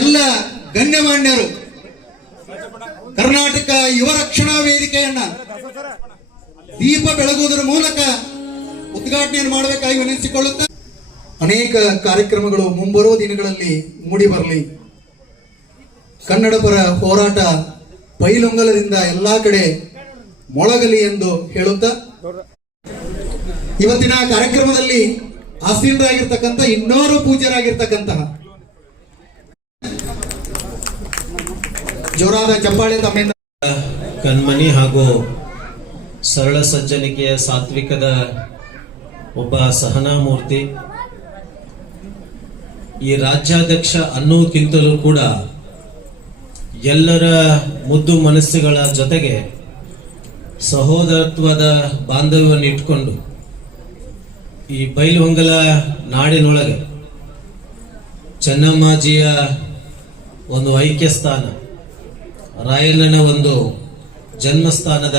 ಎಲ್ಲ ಗಣ್ಯಮಾನ್ಯರು, ಕರ್ನಾಟಕ ಯುವ ರಕ್ಷಣಾ ವೇದಿಕೆಯನ್ನ ದೀಪ ಬೆಳಗುವುದರ ಮೂಲಕ ಉದ್ಘಾಟನೆಯನ್ನು ಮಾಡಬೇಕಾಗಿ ವಿನಂತಿಸಿಕೊಳ್ಳುತ್ತಾ ಅನೇಕ ಕಾರ್ಯಕ್ರಮಗಳು ಮುಂಬರುವ ದಿನಗಳಲ್ಲಿ ಮೂಡಿ ಬರಲಿ. ಕನ್ನಡ ಪರ ಹೋರಾಟ ಪೈಲೊಂಗಲದಿಂದ ಎಲ್ಲಾ ಕಡೆ ಮೊಳಗಲಿ ಎಂದು ಹೇಳುತ್ತಾ, ಇವತ್ತಿನ ಕಾರ್ಯಕ್ರಮದಲ್ಲಿ ಆಸೀನರಾಗಿರ್ತಕ್ಕಂಥ ಇನ್ನೂರು ಪೂಜ್ಯರಾಗಿರ್ತಕ್ಕಂತಹ ಜೋರಾದ ಚಪ್ಪಾಳೆ ತಮ್ಮಿಂದ ಕಣ್ಮಣಿ ಹಾಗೂ ಸರಳ ಸಜ್ಜನಿಕೆಯ ಸಾತ್ವಿಕದ ಒಬ್ಬ ಸಹನಾ ಮೂರ್ತಿ ಈ ರಾಜ್ಯಾಧ್ಯಕ್ಷ ಅನ್ನೋಕ್ಕಿಂತಲೂ ಕೂಡ ಎಲ್ಲರ ಮುದ್ದು ಮನಸ್ಸುಗಳ ಜೊತೆಗೆ ಸಹೋದರತ್ವದ ಬಾಂಧವ್ಯವನ್ನು ಇಟ್ಕೊಂಡು ಈ ಬೈಲಹೊಂಗಲ ನಾಡಿನೊಳಗೆ ಚೆನ್ನಮ್ಮಾಜಿಯ ಒಂದು ಐಕ್ಯ ಸ್ಥಾನ ರಾಯಣ್ಣನ ಒಂದು ಜನ್ಮಸ್ಥಾನದ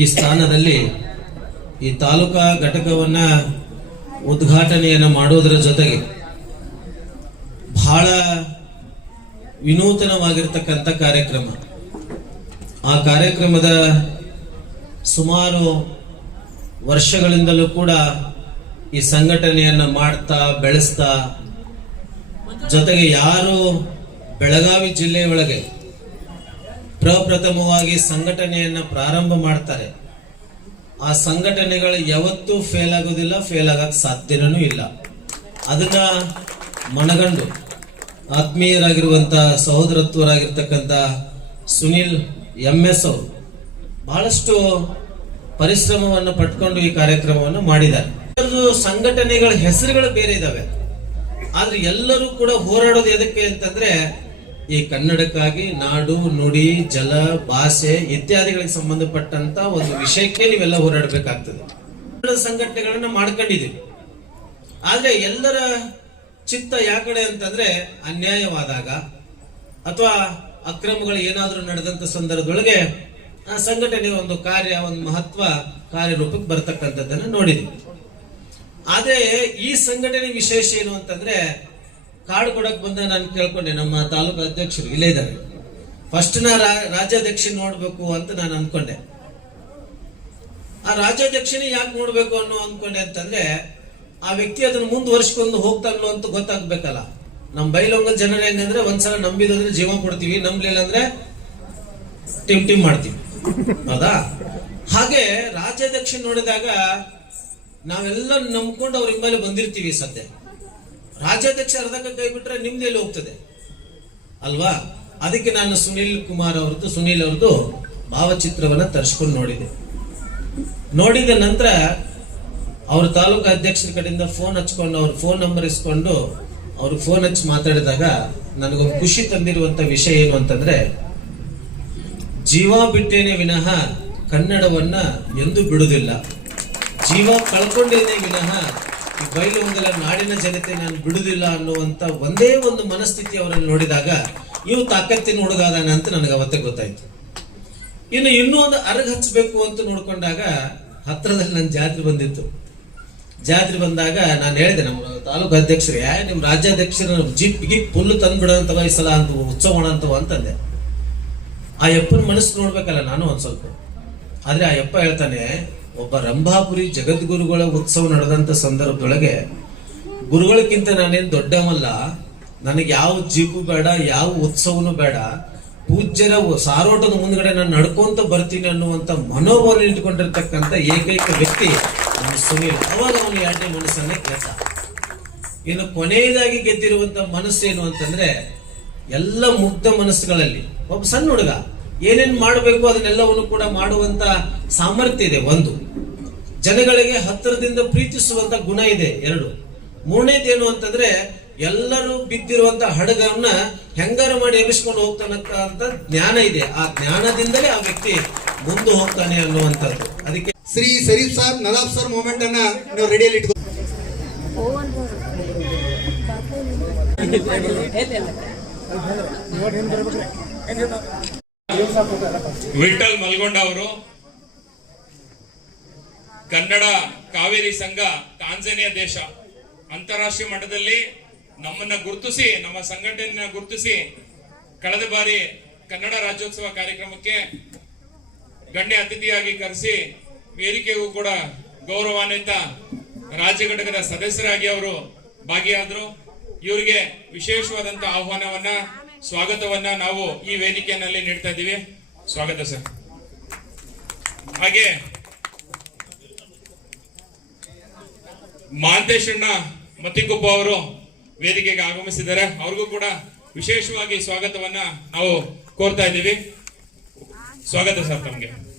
ಈ ಸ್ಥಾನದಲ್ಲಿ ಈ ತಾಲೂಕಾ ಘಟಕವನ್ನ ಉದ್ಘಾಟನೆಯನ್ನು ಮಾಡೋದರ ಜೊತೆಗೆ ಬಹಳ ವಿನೂತನವಾಗಿರ್ತಕ್ಕಂಥ ಕಾರ್ಯಕ್ರಮ. ಆ ಕಾರ್ಯಕ್ರಮದ ಸುಮಾರು ವರ್ಷಗಳಿಂದಲೂ ಕೂಡ ಈ ಸಂಘಟನೆಯನ್ನು ಮಾಡ್ತಾ, ಬೆಳೆಸ್ತಾ, ಜೊತೆಗೆ ಯಾರು ಬೆಳಗಾವಿ ಜಿಲ್ಲೆಯೊಳಗೆ ಪ್ರಪ್ರಥಮವಾಗಿ ಸಂಘಟನೆಯನ್ನ ಪ್ರಾರಂಭ ಮಾಡ್ತಾರೆ. ಆ ಸಂಘಟನೆಗಳು ಯಾವತ್ತೂ ಫೇಲ್ ಆಗೋದಿಲ್ಲ ಫೇಲ್ ಆಗೋಕ್ಕೆ ಸಾಧ್ಯನೂ ಇಲ್ಲ. ಅದನ್ನ ಮನಗಂಡು ಆತ್ಮೀಯರಾಗಿರುವಂಥ ಸಹೋದರತ್ವರಾಗಿರ್ತಕ್ಕಂಥ ಸುನಿಲ್ ಎಂ ಎಸ್ ಅವರು ಬಹಳಷ್ಟು ಪರಿಶ್ರಮವನ್ನು ಪಟ್ಕೊಂಡು ಈ ಕಾರ್ಯಕ್ರಮವನ್ನು ಮಾಡಿದ್ದಾರೆ. ಸಂಘಟನೆಗಳ ಹೆಸರುಗಳು ಬೇರೆ ಇದಾವೆ. ಆದ್ರೆ ಎಲ್ಲರೂ ಕೂಡ ಹೋರಾಡೋದು ಎದಕ್ಕೆ ಅಂತಂದ್ರೆ ಈ ಕನ್ನಡಕ್ಕಾಗಿ ನಾಡು, ನುಡಿ, ಜಲ, ಭಾಷೆ ಇತ್ಯಾದಿಗಳಿಗೆ ಸಂಬಂಧಪಟ್ಟಂತ ಒಂದು ವಿಷಯಕ್ಕೆ ನೀವೆಲ್ಲ ಹೋರಾಡಬೇಕಾಗ್ತದೆ. ಕನ್ನಡ ಸಂಘಟನೆಗಳನ್ನ ಮಾಡ್ಕೊಂಡಿದ್ದೀವಿ ಆದ್ರೆ ಎಲ್ಲರ ಚಿತ್ತ ಯಾಕಡೆ ಅಂತಂದ್ರೆ ಅನ್ಯಾಯವಾದಾಗ ಅಥವಾ ಅಕ್ರಮಗಳು ಏನಾದರೂ ನಡೆದಂತ ಸಂದರ್ಭದೊಳಗೆ ಆ ಸಂಘಟನೆ ಒಂದು ಕಾರ್ಯ, ಒಂದು ಮಹತ್ವ ಕಾರ್ಯರೂಪಕ್ಕೆ ಬರ್ತಕ್ಕಂಥದ್ದನ್ನು ನೋಡಿದ್ವಿ ಆದ್ರೆ ಈ ಸಂಘಟನೆ ವಿಶೇಷ ಏನು ಅಂತಂದ್ರೆ ಕಾರ್ಡ್ ಕೊಡಕ್ ಬಂದ ನಾನು ಕೇಳ್ಕೊಂಡೆ, ನಮ್ಮ ತಾಲೂಕು ಅಧ್ಯಕ್ಷರು ಇಲ್ಲೇ ಇದ್ದಾರೆ. ಫಸ್ಟ್ ನಾ ರಾಜ್ಯಾಧ್ಯಕ್ಷ ನೋಡ್ಬೇಕು ಅಂತ ನಾನು ಅನ್ಕೊಂಡೆ. ಆ ರಾಜ್ಯಾಧ್ಯಕ್ಷನೇ ಯಾಕೆ ನೋಡ್ಬೇಕು ಅನ್ನೋ ಅನ್ಕೊಂಡೆ ಅಂತಂದ್ರೆ, ಆ ವ್ಯಕ್ತಿ ಅದನ್ನ ಮುಂದುವರ್ಸ್ಕೊಂಡು ಹೋಗ್ತಾಗ್ಲು ಅಂತ ಗೊತ್ತಾಗ್ಬೇಕಲ್ಲ. ನಮ್ ಬೈಲೊಂಗಲ್ ಜನರು ಹೆಂಗಂದ್ರೆ ಒಂದ್ಸಲ ನಂಬಿದಂದ್ರೆ ಜೀವ ಕೊಡ್ತೀವಿ, ನಂಬಲಿಲ್ಲ ಅಂದ್ರೆ ಟಿಮ್ ಟಿಮ್ ಮಾಡ್ತೀವಿ. ಹೌದಾ? ಹಾಗೆ ರಾಜ್ಯಾಧ್ಯಕ್ಷ ನೋಡಿದಾಗ ನಾವೆಲ್ಲ ನಂಬ್ಕೊಂಡು ಅವ್ರ ಹಿಂಬಾಲೆ ಬಂದಿರ್ತೀವಿ ಸದ್ಯ. ರಾಜ್ಯಾಧ್ಯಕ್ಷ ಅರ್ಧಕ್ಕೆ ಕೈ ಬಿಟ್ರೆ ನಿಮ್ದು ಎಲ್ಲಿ ಹೋಗ್ತದೆ? ಅಲ್ವಾ? ಅದಕ್ಕೆ ನಾನು ಸುನಿಲ್ ಕುಮಾರ್ ಅವ್ರದ್ದು, ಸುನಿಲ್ ಅವ್ರದ್ದು ಭಾವಚಿತ್ರವನ್ನ ತರಿಸ್ಕೊಂಡು ನೋಡಿದೆ. ನೋಡಿದ ನಂತರ ಅವ್ರ ತಾಲೂಕು ಅಧ್ಯಕ್ಷರ ಕಡೆಯಿಂದ ಫೋನ್ ಹಚ್ಕೊಂಡು, ಅವ್ರ ಫೋನ್ ನಂಬರ್ ಇಸ್ಕೊಂಡು ಅವ್ರ ಫೋನ್ ಹಚ್ಚಿ ಮಾತಾಡಿದಾಗ ನನಗೊಂದು ಖುಷಿ ತಂದಿರುವಂತ ವಿಷಯ ಏನು ಅಂತಂದ್ರೆ, ಜೀವ ಬಿಟ್ಟೇನೆ ವಿನಃ ಕನ್ನಡವನ್ನ ಎಂದು ಬಿಡುವುದಿಲ್ಲ. ಜೀವ ಕಳ್ಕೊಂಡೇನೆ ವಿನಃ ಈ ಒಂದಲ್ಲ ನಾಡಿನ ಜನತೆ ನಾನು ಬಿಡುವುದಿಲ್ಲ ಅನ್ನುವಂತ ಒಂದೇ ಒಂದು ಮನಸ್ಥಿತಿ ಅವರನ್ನು ನೋಡಿದಾಗ ಇವು ತಾಕತ್ತಿನ ಹುಡುಗಾದಾನ ಅಂತ ನನಗೆ ಅವತ್ತೇ ಗೊತ್ತಾಯ್ತು. ಇನ್ನು ಇನ್ನೂ ಒಂದು ಅರಗ್ ಹಚ್ಚಬೇಕು ಅಂತ ನೋಡ್ಕೊಂಡಾಗ ಹತ್ರದಲ್ಲಿ ನನ್ನ ಜಾತ್ರೆ ಬಂದಿತ್ತು. ಜಾತ್ರೆ ಬಂದಾಗ ನಾನು ಹೇಳಿದೆ ನಮ್ಮ ತಾಲೂಕು ಅಧ್ಯಕ್ಷರು ಯಾ ನಿಮ್ ರಾಜ್ಯಾಧ್ಯಕ್ಷರ ಜಿಪ್ ಗಿಪ್ ಫುಲ್ ತಂದ್ಬಿಡಂತವ ಈ ಸಲ ಅಂತ ಉತ್ಸವ ಅಂತವ ಅಂತಂದೆ. ಆ ಯಪ್ಪನ ಮನಸ್ಸು ನೋಡ್ಬೇಕಲ್ಲ, ನಾನು ಒಂದು ಸ್ವಲ್ಪ. ಆದ್ರೆ ಆ ಯಪ್ಪ ಹೇಳ್ತಾನೆ ಒಬ್ಬ ರಂಭಾಪುರಿ ಜಗದ್ಗುರುಗಳ ಉತ್ಸವ ನಡೆದಂತ ಸಂದರ್ಭದೊಳಗೆ ಗುರುಗಳಕ್ಕಿಂತ ನಾನೇನು ದೊಡ್ಡವಲ್ಲ, ನನಗೆ ಯಾವ ಜೀಪು ಬೇಡ, ಯಾವ ಉತ್ಸವನು ಬೇಡ, ಪೂಜ್ಯರ ಸಾರೋಟದ ಮುಂದ್ಗಡೆ ನಾನು ನಡ್ಕೊಂತ ಬರ್ತೀನಿ ಅನ್ನುವಂತ ಮನೋಭಾವ ಇಟ್ಕೊಂಡಿರ್ತಕ್ಕಂಥ ಏಕೈಕ ವ್ಯಕ್ತಿ ನಮ್ಮ ಸುನೀಲ್. ಅವಾಗ ಅವನು ಎರಡನೇ ಮನಸ್ಸನ್ನ ಗೆದ್ದ ಇನ್ನು ಕೊನೆಯದಾಗಿ ಗೆದ್ದಿರುವಂತ ಮನಸ್ಸೇನು ಅಂತಂದ್ರೆ, ಎಲ್ಲ ಮುಗ್ಧ ಮನಸ್ಸುಗಳಲ್ಲಿ, ಒಬ್ಬ ಸಣ್ಣ ಹುಡುಗ ಏನೇನ್ ಮಾಡಬೇಕು ಅದನ್ನೆಲ್ಲವನ್ನು ಕೂಡ ಮಾಡುವಂತ ಸಾಮರ್ಥ್ಯ ಇದೆ ಒಂದು. ಜನಗಳಿಗೆ ಹತ್ತಿರದಿಂದ ಪ್ರೀತಿಸುವಂತ ಗುಣ ಇದೆ ಎರಡು. ಮೂರನೇದೇನು ಅಂತಂದ್ರೆ ಎಲ್ಲರೂ ಬಿದ್ದಿರುವಂತ ಹಡಗನ್ನ ಹೆಂಗಾರ ಮಾಡಿ ಎಬ್ಬಿಸ್ಕೊಂಡು ಹೋಗ್ತಾನಂತ ಅಂತ ಜ್ಞಾನ ಇದೆ. ಆ ಜ್ಞಾನದಿಂದಲೇ ಆ ವ್ಯಕ್ತಿ ಮುಂದೆ ಹೋಗ್ತಾನೆ ಅನ್ನುವಂಥದ್ದು. ಅದಕ್ಕೆ Shri Sharif sir Nalab sir moment ಅನ್ನ ನೀವು ರೆಡಿಯಲ್ಲಿ ಇಟ್ಕೊ ವಿಠಲ್ ಮಲ್ಗೊಂಡ ಅವರು ಕನ್ನಡ ಕಾವೇರಿ ಸಂಘ ಕಾಂಜೇನಿಯಾ ದೇಶ ಅಂತಾರಾಷ್ಟ್ರೀಯ ಮಟ್ಟದಲ್ಲಿ ನಮ್ಮನ್ನ ಗುರುತಿಸಿ, ನಮ್ಮ ಸಂಘಟನೆಯನ್ನ ಗುರುತಿಸಿ ಕಳೆದ ಬಾರಿ ಕನ್ನಡ ರಾಜ್ಯೋತ್ಸವ ಕಾರ್ಯಕ್ರಮಕ್ಕೆ ಗಣ್ಯ ಅತಿಥಿಯಾಗಿ ಕರೆಸಿ ವೇದಿಕೆಗೂ ಕೂಡ ಗೌರವಾನ್ವಿತ ರಾಜ್ಯ ಘಟಕದ ಸದಸ್ಯರಾಗಿ ಅವರು ಭಾಗಿಯಾದರು. ಇವರಿಗೆ ವಿಶೇಷವಾದಂತ ಆಹ್ವಾನವನ್ನ, ಸ್ವಾಗತವನ್ನ ನಾವು ಈ ವೇದಿಕೆಯಲ್ಲಿ ನೀಡ್ತಾ ಇದ್ದೀವಿ. ಸ್ವಾಗತ ಸರ್. ಹಾಗೆ ಮಾಂತೇಶಣ್ಣ ಮತ್ತಿಕೊಪ್ಪ ಅವರು ವೇದಿಕೆಗೆ ಆಗಮಿಸಿದ್ದಾರೆ. ಅವ್ರಿಗೂ ಕೂಡ ವಿಶೇಷವಾಗಿ ಸ್ವಾಗತವನ್ನ ನಾವು ಕೋರ್ತಾ ಇದ್ದೀವಿ. ಸ್ವಾಗತ ಸರ್ ತಮಗೆ.